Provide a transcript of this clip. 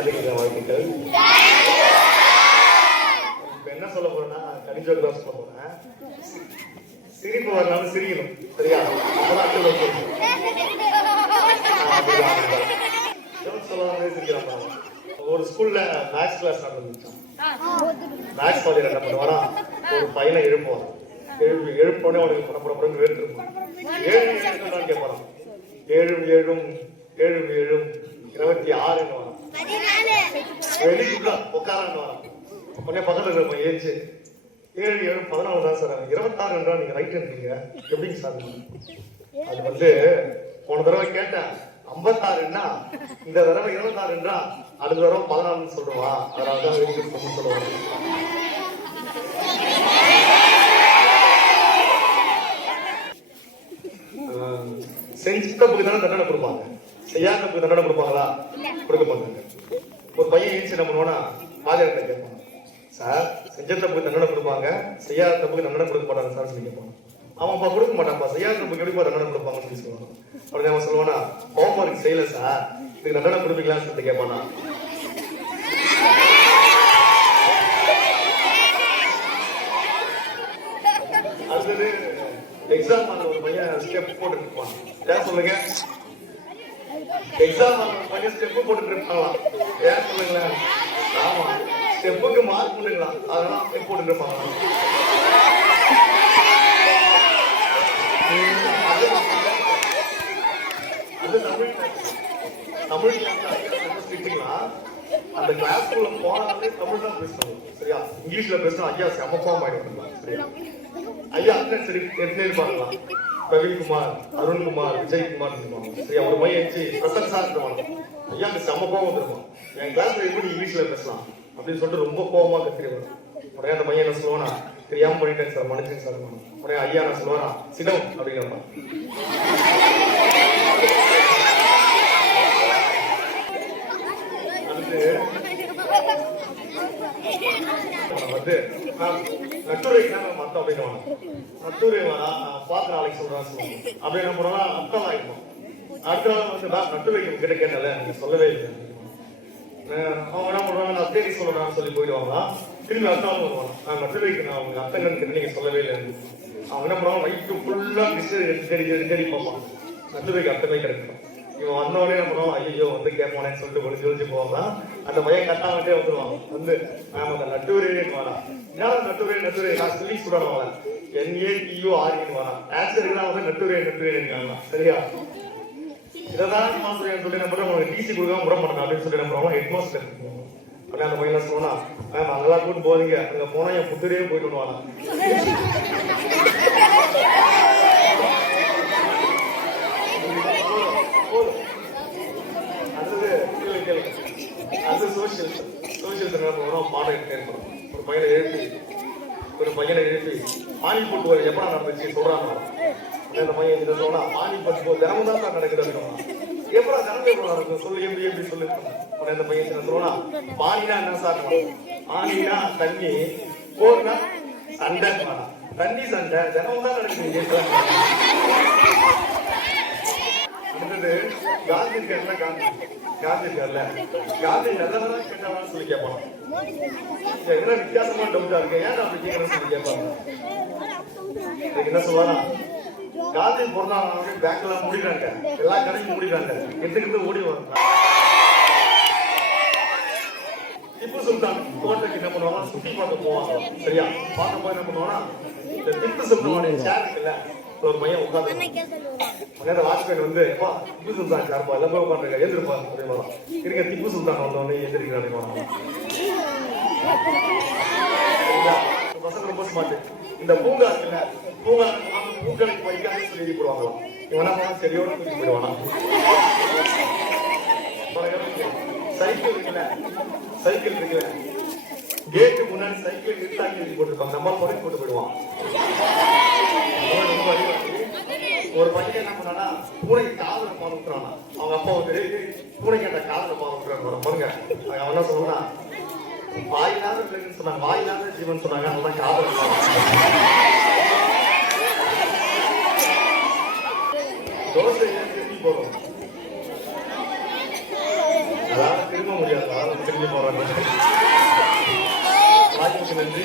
வாழ்த்துக்கள். இப்ப என்ன சொல்ல போறேன்னா கணிஜோ கிளாஸ் சொல்ல போறேன். சிரிப்பு வரலாம்னு சிரிக்கணும், சரியா? ஒரு ஸ்கூல்ல மேத்ஸ் கிளாஸ் நடந்துச்சு. மேத்ஸ் பாதி என்ன பண்ணுவானா, ஒரு பையனை எழுப்புவான். எழுப்போனே அவனுக்கு புறப்புறம் வேர்த்திருப்பான். 7 கேட்பான். 7 7 7 7 26 வெளிக்குள்ள உட்காரான்னு உடனே பக்கத்துல இருப்ப ஏச்சு 7 7 14 தான் சார். 26 என்றா நீங்க ரைட் இருக்கீங்க, எப்படிங்க சார்? அது வந்து போன தடவை கேட்டேன் 56ன்னா, இந்த தடவை 26 என்றா அடுத்த தடவை 14 சொல்லுவா. அதனாலதான் சொல்லுவாங்க. செஞ்ச தப்புக்கு தானே தண்டனை கொடுப்பாங்க, செய்யாத தப்புக்கு தண்டனை கொடுப்பாங்களா? கொடுக்க மாட்டாங்க. ஒரு பையன் ஏச்சு என்ன பண்ணுவானா, வாதியார்கிட்ட கேட்பான், சார் செஞ்ச தப்புக்கு தண்டனை கொடுப்பாங்க, செய்யாத தப்புக்கு தண்டனை கொடுக்க மாட்டாங்க சார் சொல்லி கேட்பான். அவன்ப்பா கொடுக்க மாட்டான்ப்பா, செய்யாத தப்புக்கு எப்படிப்பா தண்டனை கொடுப்பாங்கன்னு சொல்லி சொல்லுவான். உடனே அவன் சொல்லுவானா, ஹோம்ஒர்க் செய்யல சார், இதுக்கு தண்டனை கொடுப்பீங்களான்னு சொல்லிட்டு கேட்பானா. அடுத்தது எக்ஸாம் ஒரு பையன் ஸ்டெப் போட்டு இருப்பான். ஏன் சொல்லுங்க, எக்ஸாம் பையன் ஸ்டெப் போட்டுட்டு இருப்பாங்களாம். ஏன் சொல்லுங்களேன்? ஆமா, ஸ்டெப்புக்கு மார்க் பண்ணுங்களா, அதெல்லாம் ஸ்டெப் போட்டுட்டு இருப்பாங்க. அது தமிழ் அந்த கிளாஸ்க்குள்ள போனாலே தமிழ் தான் பேசணும், சரியா? இங்கிலீஷ்ல பேசணும் ஐயா செமப்பாம் ஆயிடும், சரியா? ஐயா சரி எத்தனை பார்க்கலாம், பிரவீன்குமார், அருண்குமார், விஜய்குமார் இருப்பாங்க, சரியா? ஒரு பையன் பிரசன்ஸா இருப்பாங்க, ஐயா அந்த செமப்பாவும் வந்துருவான். என் கிளாஸ்ல எப்படி இங்கிலீஷ்ல பேசலாம் அப்படின்னு சொல்லிட்டு ரொம்ப கோபமா கத்திடுவாங்க. உடனே அந்த பையன் என்ன சொல்லுவானா, தெரியாம பண்ணிட்டேன் சார், மன்னிச்சுங்க சார். உடனே ஐயா நான் சொல்லுவானா, சிடம் அப்படின்னு. வந்து நட்டுரை மத்தம் அப்படின்னு நட்டுரை பார்த்து நாளைக்கு சொல்றான்னு சொல்லுவாங்க. அப்படி என்ன பண்ணுவோம்னா அர்த்தம் ஆகிடும். அடுத்த நாள் வந்து நட்டுரை கிட்ட கேட்டல, நீங்க சொல்லவே இல்லை. அவங்க என்ன பண்ணுவாங்க, நான் தேடி சொல்றான்னு சொல்லி போயிடுவாங்க. திரும்பி அடுத்த நாள் வருவாங்க, நான் நட்டுரைக்கு நான் அவங்க அர்த்தங்கள் நீங்க சொல்லவே இல்லை. அவங்க என்ன பண்ணுவாங்க, வயிற்று ஃபுல்லா தேடி பார்ப்பாங்க, நட்டுரைக்கு அர்த்தமே கிடைக்கும். இவன் வந்தவனே என்ன பண்ணுவான், ஐயோ வந்து கேட்பானேன்னு சொல்லிட்டு ஒழிச்சு ஒழிச்சு போவாங்க. அந்த பையன் கட்டாமட்டே வந்துருவாங்க. வந்து நாம அந்த நட்டுரைன்னு வாடா, ஏன் நட்டுரை நான் சொல்லி சொல்றாங்க, NATURE வாடா, ஆன்சர் வந்து நட்டுரை, சரியா? இதான் மாஸ்டர் சொல்லி நம்ம உங்களுக்கு டிசி கொடுக்காம விட மாட்டேன் அப்படின்னு சொல்லி நம்ம ஹெட் மாஸ்டர். உடனே அந்த பையன் சொன்னா, மேம் அங்கெல்லாம் கூட்டு போறீங்க, அங்க போனா என் புத்திரே போயிட்டு வருவானா. அது சோசியல் பாடம் ஏற்படும். ஒரு பையனை எழுப்பி பானி போட்டு வர எப்படா நடந்துச்சு சொல்றாங்க. அந்த பையன் இதை சொன்னா, பானி பட்டு போ தினமும் தான் தான் நடக்குது. எப்படா தினமும் நடக்கும் சொல்லு, எப்படி சொல்லு. அந்த பையன் என்ன சொல்லுவானா, பானினா என்ன சார்? பானினா தண்ணி, போர்னா சண்டை, தண்ணி சண்டை தினமும் தான் நடக்குது. அடுத்தது காந்தி இருக்காருல, காந்தி இருக்காருல்ல, காந்தி நல்லதான் கேட்டாலும் சொல்லி கேட்பாங்க. என்ன வித்தியாசமா டவுட்டா இருக்கு, ஏன் அப்படி கேட்கறேன்னு சொல்லி கேட்பாங்க. என்ன சொல்லுவானா, காந்தி பிறந்தா பேங்க் எல்லாம் மூடிடுறாங்க, எல்லா கடையும் மூடிடுறாங்க, எட்டுக்கிட்டு ஓடி வரும். திப்பு சுல்தான் கோட்டைக்கு என்ன பண்ணுவாங்க, சுத்தி பார்க்க போவாங்க, சரியா? பார்க்க போய் என்ன பண்ணுவாங்கன்னா, இந்த திப்பு சுல்தானுடைய சேர் இருக்குல்ல, ஒரு பையன் உட்காந்து வாட்ச்மேன் வந்து, திப்பு சுல்தான் சார்பா எல்லாம் போய் உட்காந்துருக்க, எழுந்திருப்பா அப்படின்னா இருக்க. திப்பு சுல்தான் வந்தவொடனே எந்திரிக்கிறாங்க. பசங்க ரொம்ப ஸ்மார்ட். இந்த பூங்கா இருக்குல்ல, பூக்களுக்கு வைக்காது சொல்லி எழுதி போடுவாங்களாம். இவனா சரியோட தூக்கி போயிடுவானா. சைக்கிள் இருக்குல்ல, கேட்டு முன்னாடி சைக்கிள் நிறுத்தாக்கி எழுதி போட்டுருப்பாங்க, நம்ம முறைக்கு போட்டு போயிடுவான். ஒரு பையன் என்ன பண்ணானா, பூனைக்கு காதல பால் விட்டுறானா. அவங்க அப்பா வந்து பூனைக்கு அந்த காதல பால் விட்டுறாங்க பாருங்க. அவன் என்ன சொல்லுவானா, வாயிலாத பிள்ளைன்னு சொன்னாங்க, வாயிலாத ஜீவன் சொன்னாங்க, அதெல்லாம் காதல் தோசை திரும்பி போடும். அதாவது திரும்ப முடியாது, தெரிஞ்சு போறாங்க. வாய்ப்புக்கு நன்றி.